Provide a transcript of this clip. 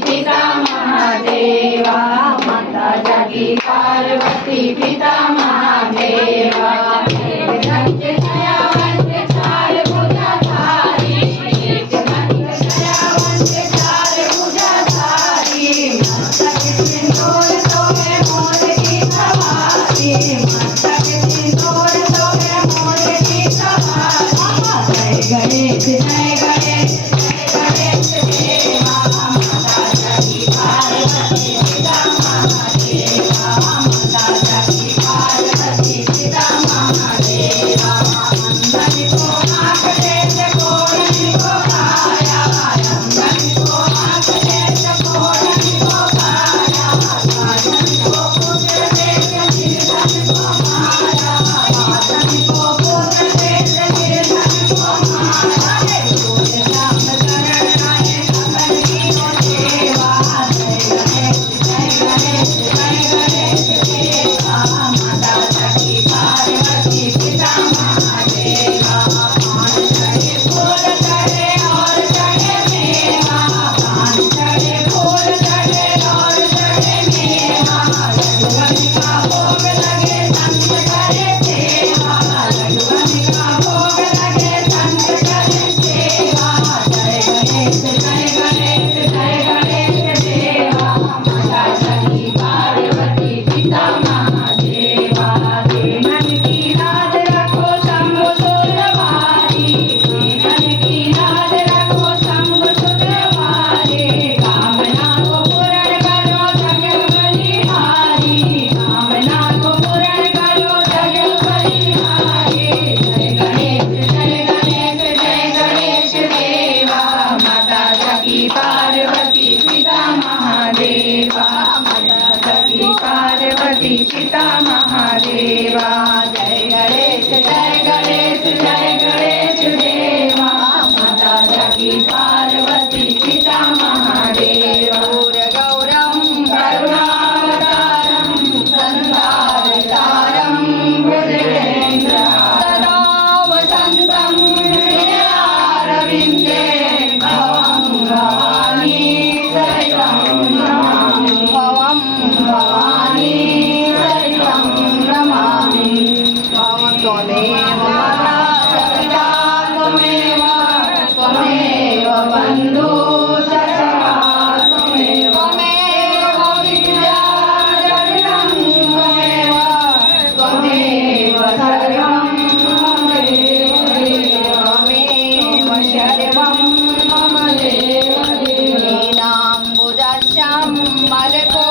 पिता महादेवा, माता जगी पार्वती पिता महादेवा। गणेश जय गणेश देवा, माता जगी पार्वती पिता महादेवा, माता जगी पार्वती पिता महादेवा। अंधन को आँख दे कोढ़न को काया, अंधन को आँख दे कोढ़न को काया, साधन को पुत्र दे निर्धन को माया, साधन को पुत्र दे निर्धन को माया। पार्वती पिता महादेवा, माता जगी पार्वती पिता महादेवा। जय गणेश जय गणेश जय गणेश देवा, माता जगी पार्वती पिता महादेवा। गौरम करुणावतारम संसारसारम भुजगेन्द्र सदा वसंतं हृदयारविन्दे। भवानी सहितं नमामि। त्वमेव माता सविता त्वमेव, त्वमेव बन्धु सखा त्वमेव, त्वमेव विद्या जगतं त्वमेव, त्वमेव सर्वं मम देव, त्वमेव सर्वं मम देव। नीलाम्बुजश्यामलको